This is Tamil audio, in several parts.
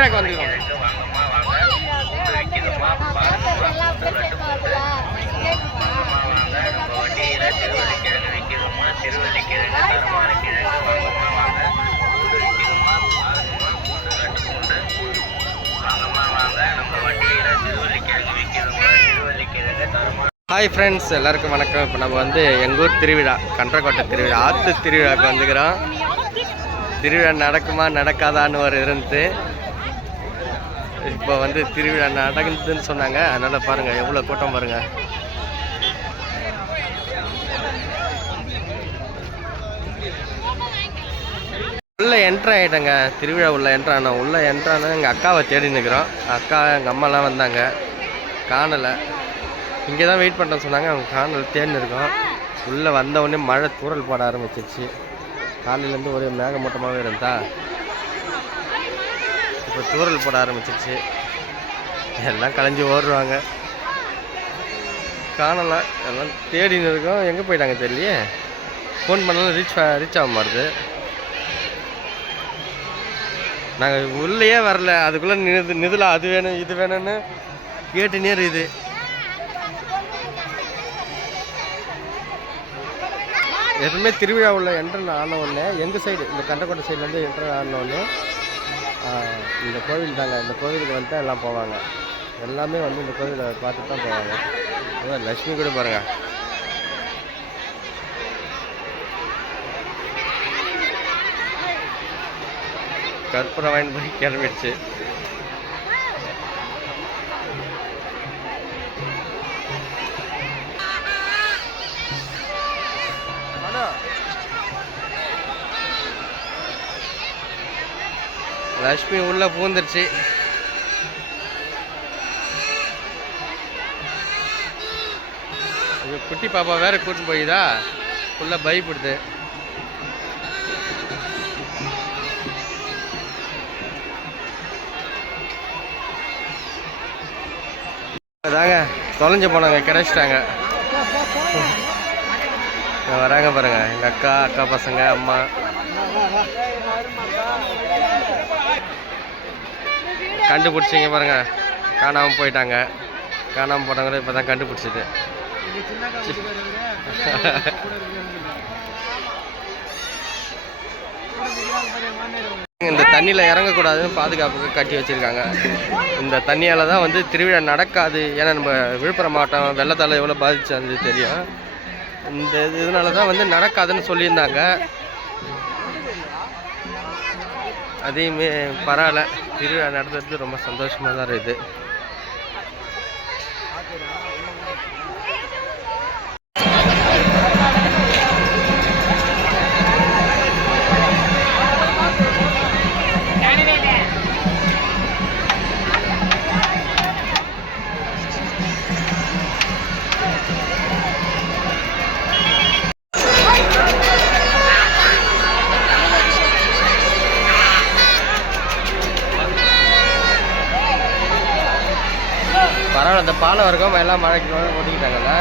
திருவிழாக்கு வந்துருக்கோம். ஹாய் ஃப்ரெண்ட்ஸ், எல்லாருக்கும் வணக்கம். இப்போ நம்ம வந்து எங்கள் ஊர் திருவிழா, கன்றக்கோட்டை திருவிழா, ஆற்று திருவிழாவுக்கு வந்துக்கிறோம். திருவிழா நடக்குமா நடக்காதான்னு ஒரு இருந்து இப்போ வந்து திருவிழா நடக்குதுன்னு சொன்னாங்க. அதனால் பாருங்கள் எவ்வளோ கூட்டம் பாருங்கள். உள்ளே என்ட்ரு ஆகிட்டேங்க. திருவிழா உள்ளே என்ட்ரு ஆனோம். உள்ளே என்ட்ரு ஆனால் எங்கள் அக்காவை தேடி நிற்கிறோம். அக்கா எங்கள் அம்மாலாம் வந்தாங்க, காணலை. இங்கே தான் வெயிட் பண்ணுறேன்னு சொன்னாங்க. அவங்க காணலை, தேடின்னு இருக்கோம். உள்ளே வந்தவுடனே மழை தூறல் போட ஆரம்பிச்சிருச்சு. காலையிலேருந்து ஒரே மேகமூட்டமாகவே இருந்தா இப்போ தூறல் போட ஆரம்பிச்சிருச்சு. எல்லாம் கலைஞ்சி ஓடுறாங்க. காணலாம், எல்லாம் தேடின்னு இருக்கோம். எங்கே போயிட்டாங்க தெரியலையே. ஃபோன் பண்ணாலும் ரீச் ஆக மாட்டுது. நாங்கள் உள்ளேயே வரல, அதுக்குள்ளே நிதில் அது வேணும் இது வேணும்னு கேட்டுனே இருக்குது. எப்பவுமே திருவிழா உள்ள என்ட்ரன் ஆனவுடனே எங்கள் சைடு, இந்த கண்டக்கோட்டை சைட்லேருந்து என்ட்ரன் ஆனவுடனே இந்த கோவில் தாங்க. இந்த கோவிலுக்கு வந்துட்டு எல்லாம் போவாங்க. எல்லாமே வந்து இந்த கோவிலை பார்த்துட்டு தான் போவாங்க. லக்ஷ்மி கூட பாருங்கள். கற்பூரம் வாங்கி போய் கிளம்பிடுச்சு. லக்ஷ்மி உள்ள பூந்துருச்சு. குட்டி பாப்பா வேற கூட்டின்னு போயிதா, உள்ள பயப்படுது. அதாங்க தொலைஞ்சு போனாங்க, கிடைச்சிட்டாங்க. வராங்க பாருங்க எங்கள் அக்கா பசங்க, அம்மா. கண்டுபிடிச்சிங்க பாருங்க, காணாமல் போயிட்டாங்க. காணாமல் போனவங்களே இப்போ தான் கண்டுபிடிச்சிது. இந்த தண்ணியில் இறங்கக்கூடாதுன்னு பாதுகாப்புக்கு கட்டி வச்சுருக்காங்க. இந்த தண்ணியால் தான் வந்து திருவிழா நடக்காது. ஏன்னா நம்ம விழுப்புரம் மாவட்டம் வெள்ளத்தால் எவ்வளோ பாதிச்சு தெரியும். இந்த இதனால தான் வந்து நடக்காதுன்னு சொல்லியிருந்தாங்க. அதையுமே பரவாயில்ல, திருவிழா நடந்தது ரொம்ப சந்தோஷமாக தான் இருக்குது. பரவாயில்ல, அந்த பாலம் வரைக்கும் எல்லாம் மழைக்கு ஓட்டிக்கிட்டாங்கல்ல.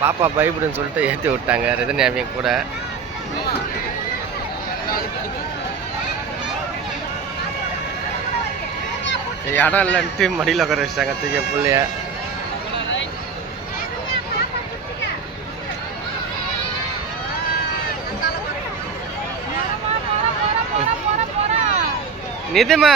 பாப்பா பயப்படுன்னு சொல்லிட்டு ஏற்றி விட்டாங்க ரதன்யாவையும் கூட. இடம் இல்லைன்ட்டு மடியில் உட்கார வச்சிட்டாங்க தூக்கிய பிள்ளைய. நிதிமா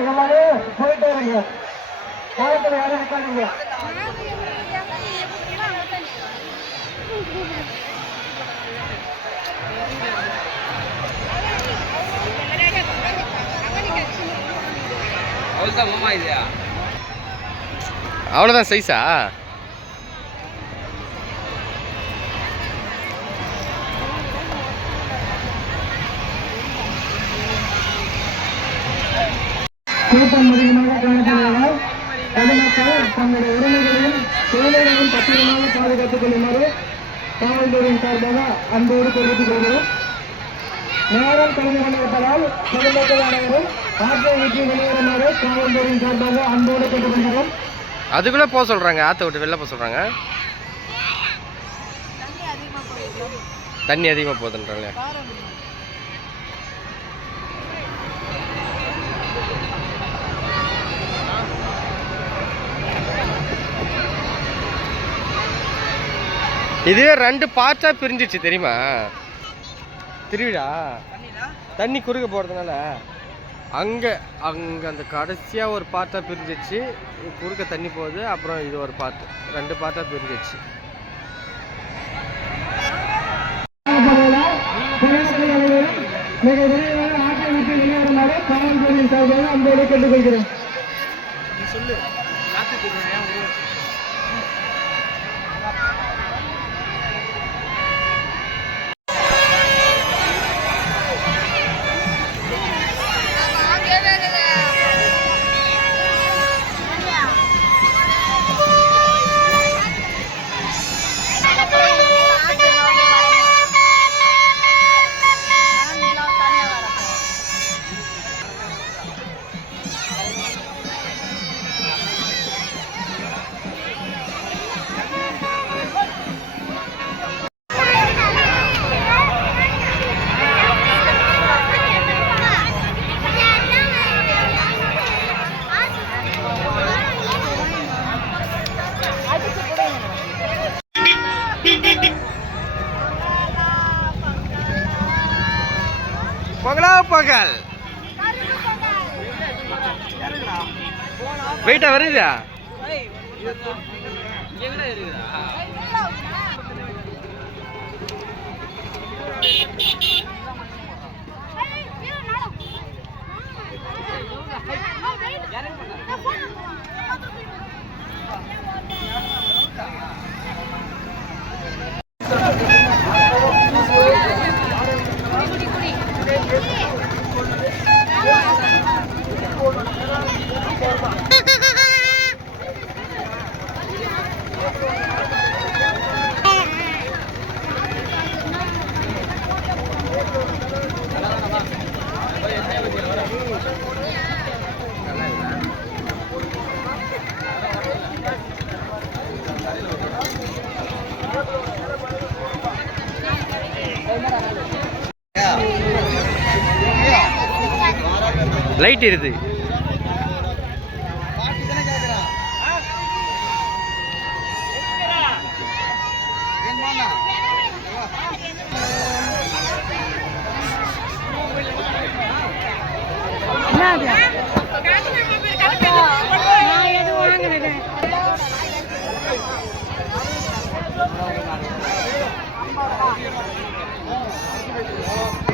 எல்லாரும் போயிட்டே இருங்க. காலத்தில் யாரும் இருக்காதீங்க. அவ்வளோதான் சைஸா? கூட்டம் அதிகமாக காணப்படுவதால் பொதுமக்கள் தங்களுடைய உரிமைகளையும் தொழில்களையும் பத்திரமாக பாதுகாத்துக் கொள்ளுமாறு காவல்துறையின் சார்பாக அன்போடு தெரிவித்துக் கொள்கிறோம். நேரம் கலந்து கொண்டிருப்பதால் பொதுமக்கள் அனைவரும் ஆற்றை விட்டு வெளியேறுமாறு காவல்துறையின் சார்பாக அன்போடு கேட்டுக்கொள்கிறோம். அதுக்குள்ளே போக சொல்கிறாங்க, ஆற்றை விட்டு வெளில போக சொல்கிறாங்க. தண்ணி அதிகமாக போகுதுன்றாங்களே. இதுவே 2 பார்ட்டாக பிரிஞ்சிச்சு தெரியுமா? திருவிழா தண்ணி குறுக்க போகிறதுனால அங்கே அந்த கடைசியாக ஒரு பார்ட்டாக பிரிஞ்சிச்சு, குறுக்க தண்ணி போகுது. அப்புறம் இது ஒரு பார்ட்டு, 2 பார்ட்டாக பிரிஞ்சிச்சு. மிக விரைவாக ஆற்றை விட்டு வெளியேறுமாறு காவல்துறையின் சார்பாக அன்போடு கேட்டுக்கொள்கிறேன். பொங்கலா பொங்கல் வெயிட்டா வருதா? லைட் இருது. என்ன